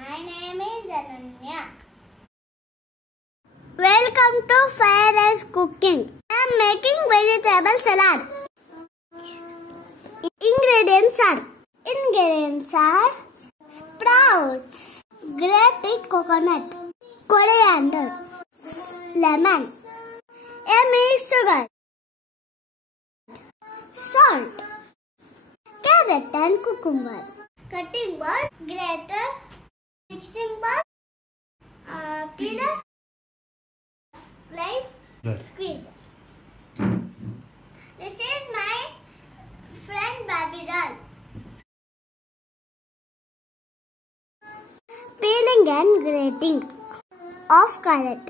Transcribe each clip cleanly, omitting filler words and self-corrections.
My name is Ananya. Welcome to Fire Rice Cooking. I am making vegetable salad. Ingredients are sprouts, grated coconut, coriander, lemon, sugar, salt, carrot and cucumber. Cutting board, grater, mixing board, peeler, knife, squeezer. This is my friend Barbie doll. Peeling and grating of carrot.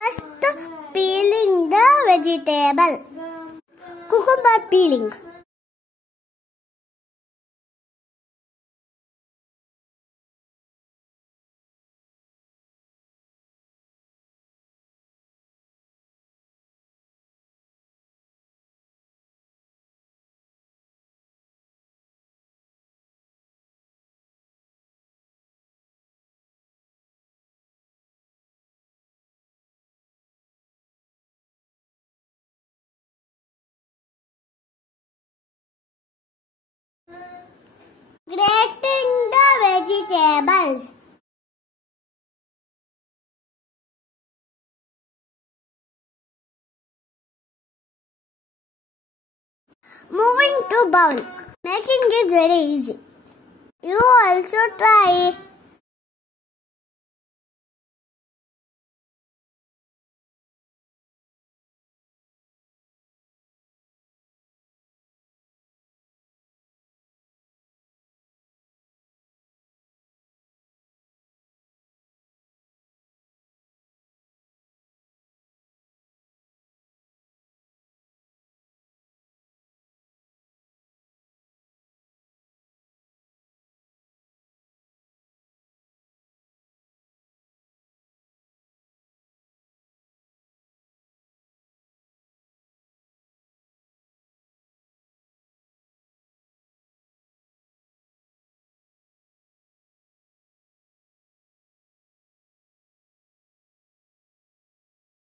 First, peeling the vegetable. Cucumber peeling. Grating the vegetables. Moving to bowl. Making is very easy. You also try.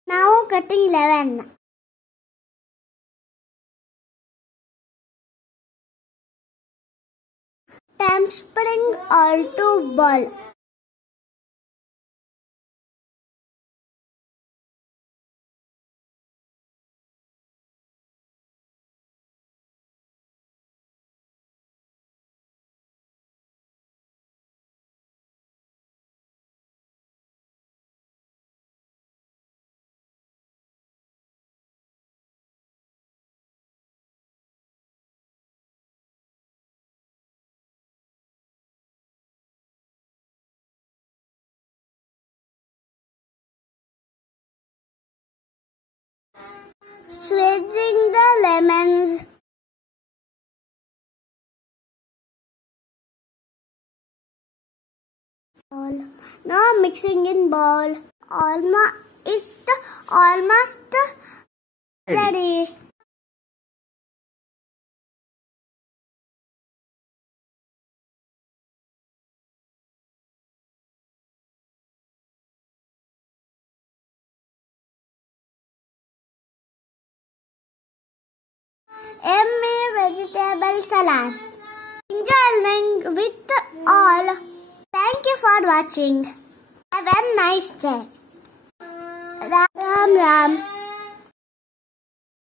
Now cutting lemon. Transferring all to bowl. Squeezing the lemons. Now mixing in bowl. Almost ready. Yummy vegetable salad. Enjoy with all. Thank you for watching. Have a nice day. Ram Ram.